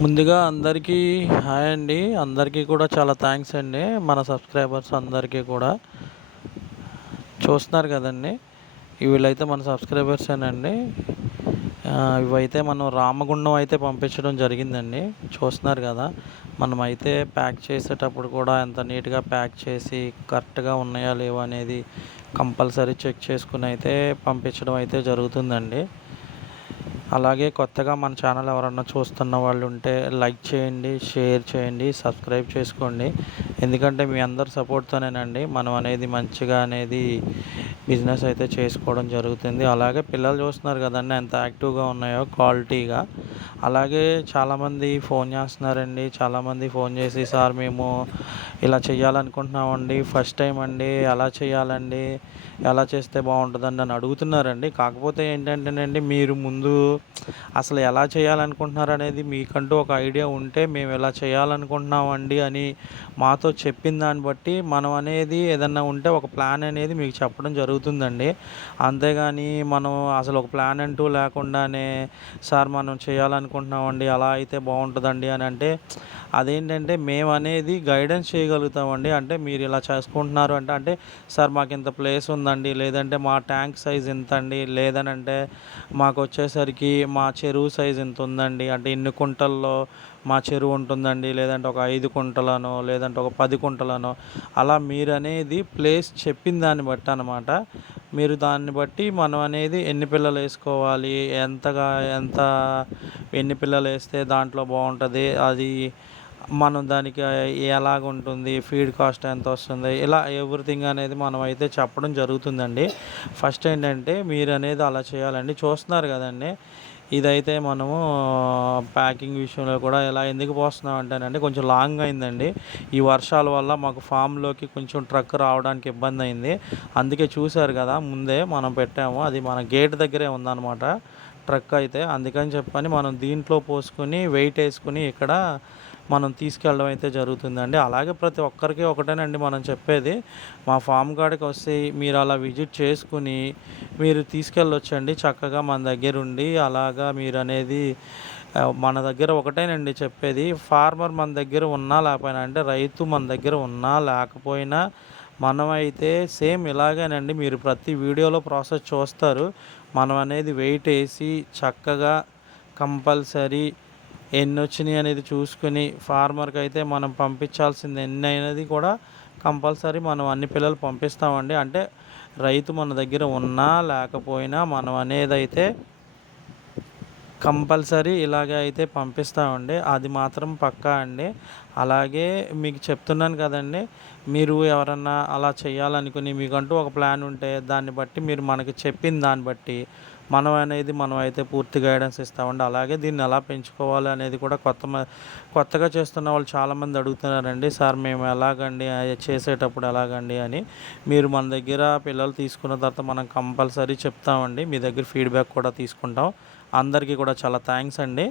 ముందుగా అందరికీ హాయ్ అండి. అందరికీ కూడా చాలా థ్యాంక్స్ అండి. మన సబ్స్క్రైబర్స్ అందరికీ కూడా. చూస్తున్నారు కదండీ! వీళ్ళైతే మన సబ్స్క్రైబర్సేనండి. ఇవైతే మనం రామగుండం అయితే పంపించడం జరిగిందండి. చూస్తున్నారు కదా! మనమైతే ప్యాక్ చేసేటప్పుడు కూడా ఎంత నీట్‌గా ప్యాక్ చేసి కరెక్ట్‌గా ఉన్నాయా లేవా అనేది కంపల్సరీ చెక్ చేసుకొని అయితే పంపించడం అయితే జరుగుతుందండి. అలాగే కొత్తగా మన ఛానల్ ఎవరన్నా చూస్తున్న వాళ్ళు ఉంటే లైక్ చేయండి, షేర్ చేయండి, సబ్స్క్రైబ్ చేసుకోండి. ఎందుకంటే మీ అందరి సపోర్ట్‌తోనేనండి మనం అనేది మంచిగా అనేది బిజినెస్ అయితే చేసుకోవడం జరుగుతుంది. అలాగే పిల్లలు చూస్తున్నారు కదండీ ఎంత యాక్టివ్‌గా ఉన్నాయో క్వాలిటీగా. అలాగే చాలామంది ఫోన్ చేస్తున్నారండి. చాలామంది ఫోన్ చేసి సార్ మేము ఇలా చేయాలనుకుంటున్నామండి. ఫస్ట్ టైం అండి. ఎలా చేయాలండి? ఎలా చేస్తే బావుంటదండి అని అడుగుతున్నారండి. కాకపోతే ఏంటంటేనండి మీరు ముందు అసలు ఎలా చేయాలనుకుంటున్నారనేది మీకంటూ ఒక ఐడియా ఉంటే మేము ఇలా చేయాలనుకుంటున్నామండి అని మాతో చెప్పిన దాన్ని బట్టి మనం అనేది ఏదన్నా ఉంటే ఒక ప్లాన్ అనేది మీకు చెప్పడం జరుగుతుందండి. అంతేగాని మనం అసలు ఒక ప్లాన్ అంటూ లేకుండానే సార్ మనం చేయాలనుకుంటున్నామండి అలా అయితే బావుంటదండి అని అంటే అదేంటంటే మేమనేది గైడెన్స్ చేయగలుగుతామండి. అంటే మీరు ఇలా చేసుకుంటున్నారు అంటే, సార్ మాకింత ప్లేస్ ఉందండి, లేదంటే మా ట్యాంక్ సైజ్ ఇంతండి, లేదనంటే మాకొచ్చేసరికి మా చెరువు సైజ్ ఇంతుందండి. అంటే ఇన్ని కుంటల్లో మా చెరువు ఉంటుందండి. లేదంటే ఒక 5 కుంటలనో, లేదంటే ఒక 10 కుంటలనో అలా మీరనేది ప్లేస్ చెప్పిన దాన్ని బట్టనమాట. మీరు దాన్ని బట్టి మనం అనేది ఎన్ని పిల్లలేసుకోవాలి, ఎంత ఎన్ని పిల్లలేస్తే దాంట్లో బావుంటది, అది మనం దానికి ఎలాగుంటుంది, ఫీడ్ కాస్ట్ ఎంతొస్తుంది, ఇలా ఎవ్రీథింగ్ అనేది మనమైతే చెప్పడం జరుగుతుందండి. ఫస్ట్ ఏంటంటే మీరనేది అలా చేయాలండి. చూస్తున్నారు గదండీ! ఇదైతే మనము ప్యాకింగ్ విషయంలో కూడా ఇలా ఎందుకు పోస్తున్నామంటేనండి కొంచెం లాంగ్ అయిందండి. ఈ వర్షాల వల్ల మాకు ఫామ్‌లోకి కొంచెం ట్రక్ రావడానికి ఇబ్బందయింది. అందుకే చూసారు గదా! ముందే మనం పెట్టాము. అది మన గేట్ దగ్గరే ఉందనమాట ట్రక్ అయితే. అందుకని చెప్పని మనం దీంట్లో పోసుకొని వెయిటేసుకొని ఇక్కడ మనం తీసుకెళ్ళడం అయితే జరుగుతుందండి. అలాగే ప్రతి ఒక్కరికి ఒకటేనండి మనం చెప్పేది. మా ఫామ్ కాడికొస్తే మీరు అలా విజిట్ చేసుకొని మీరు తీసుకెళ్ళొచ్చండి చక్కగా మన దగ్గరుండి. అలాగా మీరనేది మన దగ్గర ఒకటేనండి చెప్పేది. ఫార్మర్ మన దగ్గర ఉన్నా లేకపోయినా అంటే రైతు మన దగ్గర ఉన్నా లేకపోయినా మనమైతే సేమ్ ఇలాగేనండి మీరు ప్రతి వీడియోలో ప్రాసెస్ చూస్తారు. మనం అనేది వెయిటేసి చక్కగా కంపల్సరీ ఎన్నొచ్చినాయి అనేది చూసుకొని ఫార్మర్‌కైతే మనం పంపించాల్సింది ఎన్ననేది కూడా కంపల్సరీ మనం అన్ని పిల్లలు పంపిస్తామండి. అంటే రైతు మన దగ్గర ఉన్నా లేకపోయినా మనం అనేదైతే కంపల్సరీ ఇలాగే అయితే పంపిస్తామండి. అది మాత్రం పక్కా అండి. అలాగే మీకు చెప్తున్నాను కదండీ! మీరు ఎవరన్నా అలా చేయాలనుకుని మీకంటూ ఒక ప్లాన్ ఉంటే దాన్ని బట్టి మీరు మనకి చెప్పిన దాన్ని బట్టి మనమైతే పూర్తి గైడెన్స్ ఇస్తామండి. అలాగే దీన్ని ఎలా పెంచుకోవాలి అనేది కూడా కొత్తగా చేస్తున్న వాళ్ళు చాలామంది అడుగుతున్నారండి. సార్ మేము ఎలాగండి చేసేటప్పుడు ఎలాగండి అని. మీరు మన దగ్గర పిల్లలు తీసుకున్న తర్వాత మనం కంపల్సరీ చెప్తామండి. మీ దగ్గర ఫీడ్‌బ్యాక్ కూడా తీసుకుంటాం. అందరికీ కూడా చాలా థ్యాంక్స్ అండి.